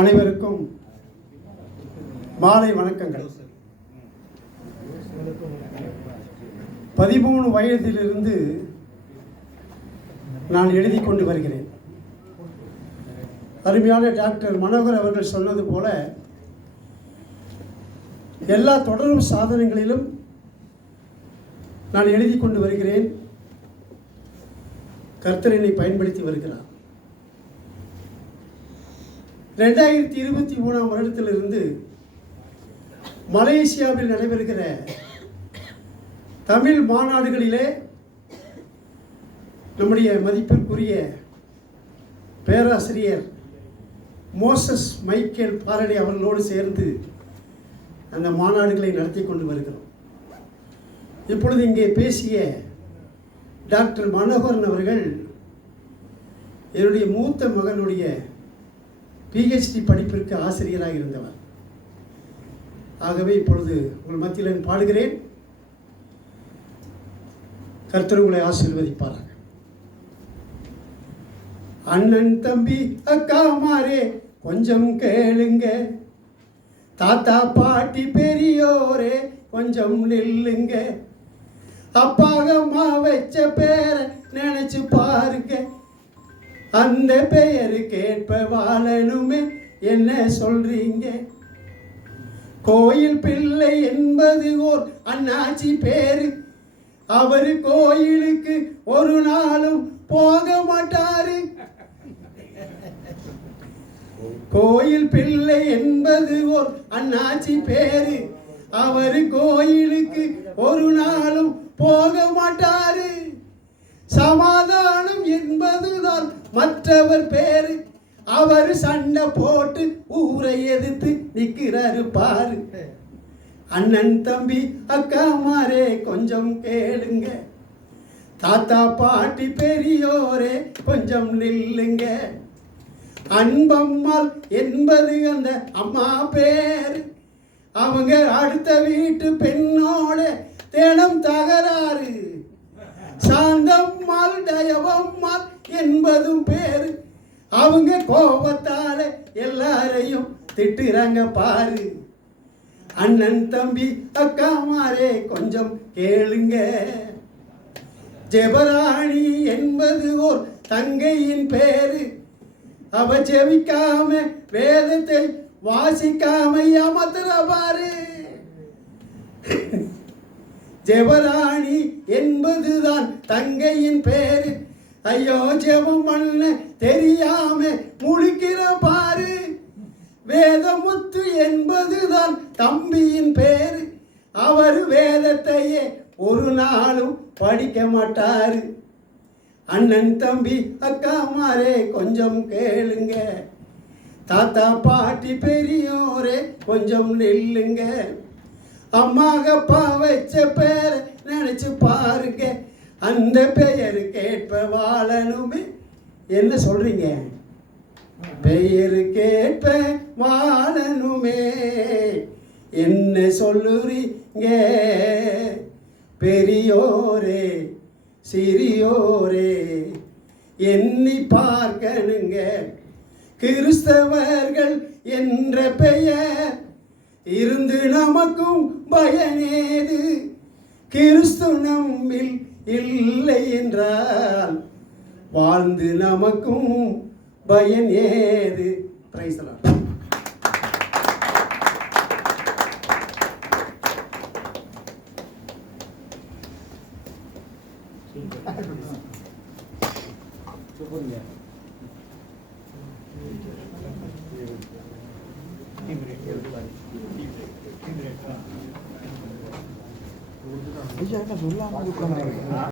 அனைவருக்கும் மாலை வணக்கங்கள். 13 வயதிலிருந்து நான் எழுதி கொண்டு வருகிறேன். அருமையான டாக்டர் மனோகர் அவர்கள் சொன்னது போல எல்லா தொடரும் சாதனங்களிலும் நான் எழுதி கொண்டு வருகிறேன். கர்த்தர் என்னை பயன்படுத்தி வருகிறார். 2023 வருடத்திலிருந்து மலேசியாவில் நடைபெறுகிற தமிழ் மாநாடுகளிலே நம்முடைய மதிப்பிற்குரிய பேராசிரியர் மோசஸ் மைக்கேல் பாரடி அவர்களோடு சேர்ந்து அந்த மாநாடுகளை நடத்தி கொண்டு வருகிறோம். இப்பொழுது இங்கே பேசிய டாக்டர் மனோகரன் அவர்கள் என்னுடைய மூத்த மகனுடைய PhD படிப்பிற்கு ஆசிரியராக இருந்தவர். ஆகவே இப்பொழுது உங்கள் மத்தியில் நான் பாடுகிறேன். கர்த்தர் உங்களை ஆசீர்வதிப்பாராக. அண்ணன் தம்பி அக்கா மாரே கொஞ்சம் கேளுங்க, தாத்தா பாட்டி பெரியோரே கொஞ்சம் நில்லுங்க, அப்பாக அம்மா வச்ச பேரை நினைச்சு பாருங்க, அந்த பெயரு கேட்ப வாழணுமே என்ன சொல்றீங்க? கோயில் பிள்ளை என்பது ஓர் அண்ணாச்சி பேரு, அவரு கோயிலுக்கு ஒரு நாளும் போக மாட்டாரு. கோயில் பிள்ளை என்பது ஓர் அண்ணாச்சி பேரு, அவரு கோயிலுக்கு ஒரு நாளும் போக மாட்டாரு. சமாதானம் என்பதுதான் மற்றவர் பேரு, அவர் சண்டை போட்டு ஊரை எதிர்த்து நிற்கிறாரு பாரு. அண்ணன் தம்பி அக்கா மாரே கொஞ்சம் கேளுங்க, தாத்தா பாட்டி பெரியோரே கொஞ்சம் நில்லுங்க, அன்பம்மாள் என்பது அந்த அம்மா பேரு, அவங்க அடுத்த வீட்டு பெண்ணோட தினம் தகராறு. சாந்தம்மாள் தயவம்மாள் என்பதும் பேரு, அவங்க கோபத்தால எல்லாரையும் திட்டுறாங்க பாரு. அண்ணன் தம்பி அக்கா மாரே கொஞ்சம் கேளுங்க, ஜெபராணி என்பது ஓர் தங்கையின் பேரு, அவ ஜெபிக்காம வேதத்தை வாசிக்காம ஏமாத்துற பாரு. ஜெபராணி என்பதுதான் தங்கையின் பேரு, ஐயோ ஜெபம் பண்ண தெரியாம முழிக்கிற பாரு. வேதமுத்து என்பதுதான் தம்பியின் பேரு, அவர் வேதத்தையே ஒரு நாளும் படிக்க மாட்டாரு. அண்ணன் தம்பி அக்கா மாரே கொஞ்சம் கேளுங்க, தாத்தா பாட்டி பெரியோரே கொஞ்சம் நில்லுங்க, அம்மா அப்பா வச்ச பேரை நினைச்சு பாருங்க, அந்த பெயரு கேட்ப வாழணுமே என்ன சொல்றீங்க? பெயரு கேட்ப வாழணுமே என்ன சொல்லுறீங்க? பெரியோரே சிறியோரே எண்ணி பார்க்கணுங்க, கிறிஸ்தவர்கள் என்ற பெயர் இருந்து நமக்கும் பயனேது? கிறிஸ்து நம்மில் இல்லை என்றால் வாழ்ந்து நமக்கும் பயன் ஏது? Praise the Lord. Ella es la